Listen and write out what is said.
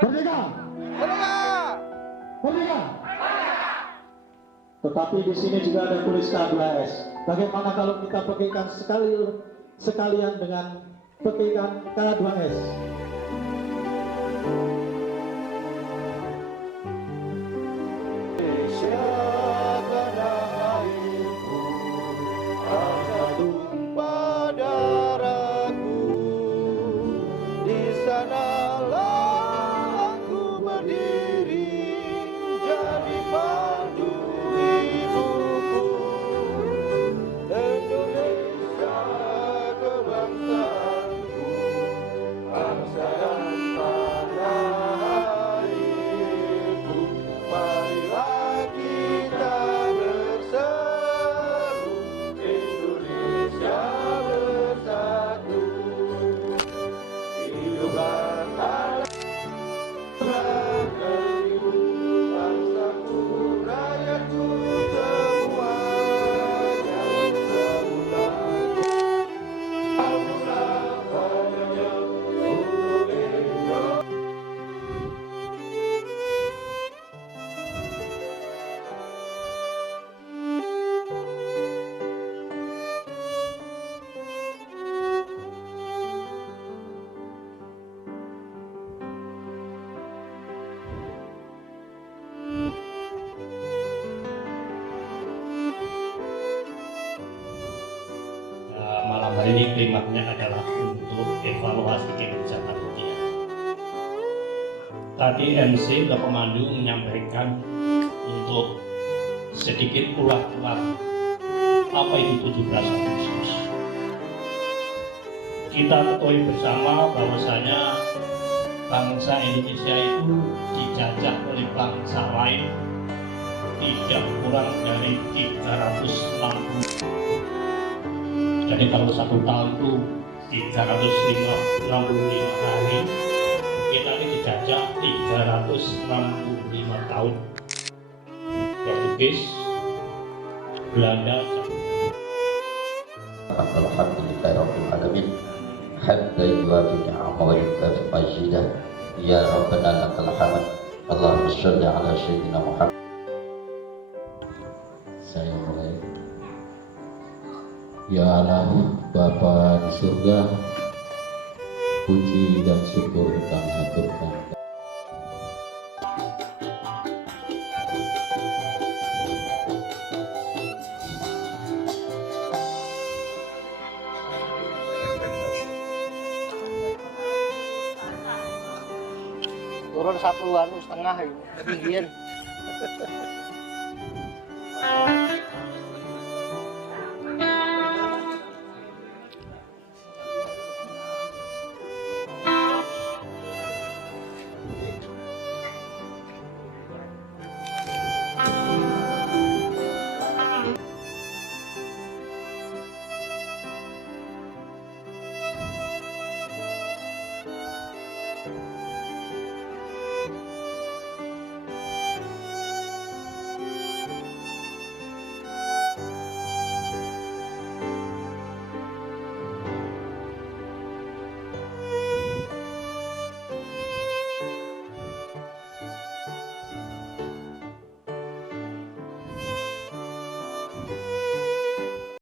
Merdeka! Merdeka! Merdeka! Tetapi di sini juga ada tulis K2S. Bagaimana kalau kita pakaikan sekalian dengan pakaikan K2S? Malam hari ini klimaknya adalah untuk evaluasi kinerja panitia. Tadi MC Bapak Pemandu menyampaikan untuk sedikit ulang-ulang apa itu 17 Agustus. Kita ketahui bersama bahwasanya bangsa Indonesia itu dijajah oleh bangsa lain tidak kurang dari 360. Jadi kalau satu tahun itu 365 hari, kita ini dijajah 365 tahun. Portugis, Belanda. Alhamdulillahirabbil alamin. Hamdan yuwafi ni'amahu wa yukafi majidah. Ya Rabbana lakal hamd. Allahumma shalli ala sayyidina Muhammad. Saya mulai. Ya Allah, Bapa di surga, puji dan syukur kami haturkan. Turun 1,5 ketinggian.